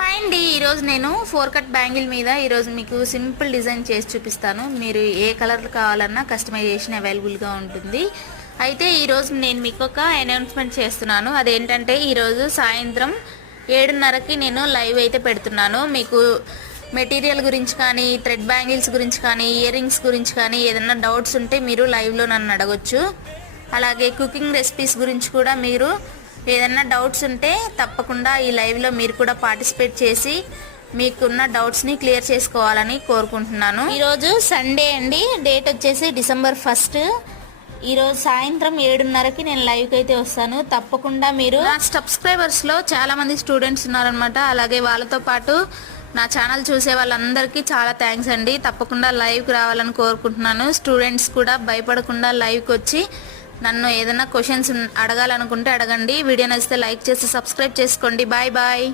Hi అండి, ఈరోజు నేను 4 కట్ బ్యాంగిల్ మీద ఈరోజు మీకు సింపుల్ డిజైన్ చేసి చూపిస్తాను. మీరు ఏ కలర్ కావాలన్నా కస్టమైజేషన్ అవైలబుల్గా ఉంటుంది. అయితే ఈరోజు నేను మీకు ఒక అనౌన్స్మెంట్ చేస్తున్నాను. అదేంటంటే ఈరోజు సాయంత్రం 7:30కి నేను లైవ్ అయితే పెడుతున్నాను. మీకు మెటీరియల్ గురించి కానీ, థ్రెడ్ బ్యాంగిల్స్ గురించి కానీ, ఇయర్ రింగ్స్ గురించి కానీ ఏదైనా డౌట్స్ ఉంటే మీరు లైవ్లో నన్ను అడగొచ్చు. అలాగే కుకింగ్ రెసిపీస్ గురించి కూడా మీరు ఏదైనా డౌట్స్ ఉంటే తప్పకుండా ఈ లైవ్లో మీరు కూడా పార్టిసిపేట్ చేసి మీకున్న డౌట్స్ని క్లియర్ చేసుకోవాలని కోరుకుంటున్నాను. ఈరోజు సండే అండి, డేట్ వచ్చేసి December 1. ఈరోజు సాయంత్రం 7:30కి నేను లైవ్కి అయితే వస్తాను. తప్పకుండా మీరు నా సబ్స్క్రైబర్స్లో చాలామంది స్టూడెంట్స్ ఉన్నారనమాట. అలాగే వాళ్ళతో పాటు నా ఛానల్ చూసే వాళ్ళందరికీ చాలా థ్యాంక్స్ అండి. తప్పకుండా లైవ్కి రావాలని కోరుకుంటున్నాను. స్టూడెంట్స్ కూడా భయపడకుండా లైవ్కి వచ్చి నన్ను ఏదైనా క్వశ్చన్స్ అడగాలనుకుంటే అడగండి. వీడియో నచ్చితే లైక్ చేసి సబ్స్క్రైబ్ చేసుకోండి. Bye bye.